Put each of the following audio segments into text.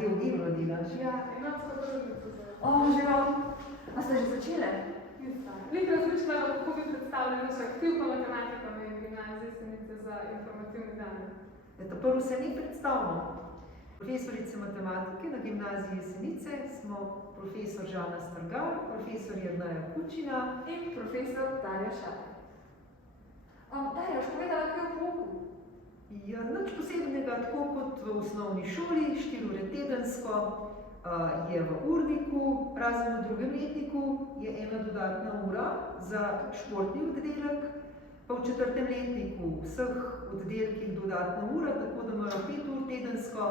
geogebro delaš, ja? Enotsko prvico se. Žival. A ste že začele? Lik razmišljala, kako bi predstavljala še aktivno matematiko na gimnaziji Jesenice za informativni dan. Prvo se ni predstavljamo. Profesorice matematike na gimnaziji Jesenice smo profesor Žana Strgar, profesor Jerneja Kučina in profesor Darja Šatek. Darja, boš povedala kaj o pouku? Ja, nič posebnega, tako kot v osnovni šoli, 4 ure tedensko, je v urniku, razen v drugem letniku je ena dodatna ura za športni oddelek, pa v 4. letniku vseh oddelkih dodatna ura, tako da imajo 5 ur tedensko.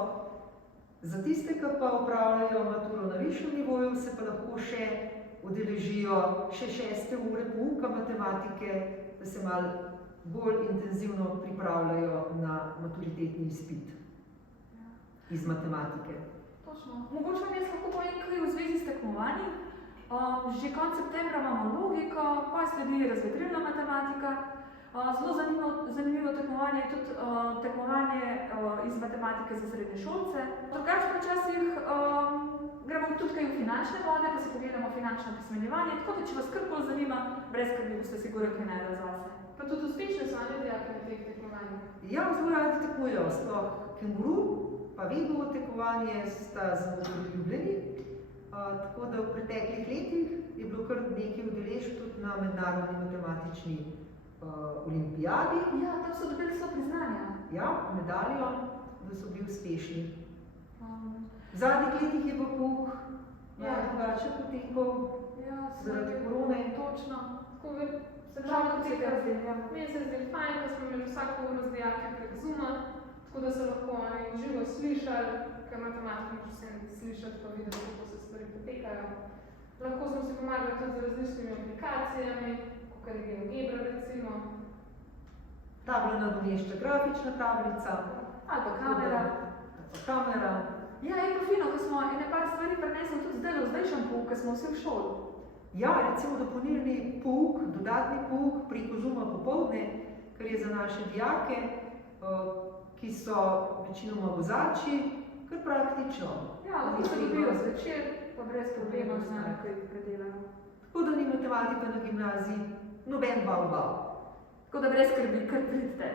Za tiste, ki pa opravljajo maturo na višjem nivoju, se pa lahko še udeležijo še 6. ure pouka matematike, da se malo bolj intenzivno pripravljajo na maturitetni izpit iz matematike. Točno. Mogoče vam jaz lahko povem kaj v zvezi s tekmovanji. Že konec septembra imamo logiko, pa sledi razvedrilna matematika. Zelo zanimivo tekmovanje je tudi tekmovanje iz matematike za srednješolce. Drugače pa včasih gremo tudi kaj v finančne vode, pa si pogledamo finančno pismenjevanje, tako da če vas karkoli zanima, brez skrbi boste sigurno kaj najdli zase. Pa tudi uspešne so dijaki na teh tekmovanjih. Ja, zelo radi tekmujejo, sploh kenguru, pa Vegovo tekmovanje sta zelo priljubljeni. Tako da v preteklih letih je bilo kar nekaj udeležb tudi na mednarodni matematični olimpijadi. Ja, tam so dobili vso priznanja. Ja, medaljo, da so bili uspešni. V zadnjih letih je pa pouk drugače potekal zaradi korone. Točno. Meni se zdi fajn, ko smo imeli vsako uro z dijaki prek Zooma, tako da so lahko oni živo slišali, ker matematiko moš vsem slišati pa videti, kako se stvari potekajo. Lahko smo si pomagali tudi z različnimi aplikacijami, kakor je GeoGebra recimo. Tabla nadomešča grafična tablica. Ali pa kamera. Ja, je pa fino, ko smo ene par stvari prenesli tudi zdaj v zdajšnjem pouku, ko smo vsi v šoli. Ja, recimo dopolnilni pouk, dodatni pouk preko Zooma popoldne, kar je za naše dijake, ki so večinoma vozači, kar praktično. Ja, lahko se dobijo zvečer, pa brez problema znajo kaj predelajo. Tako da ni matematika na gimnaziji noben bav. Tako da brez skrbi, kar pridite.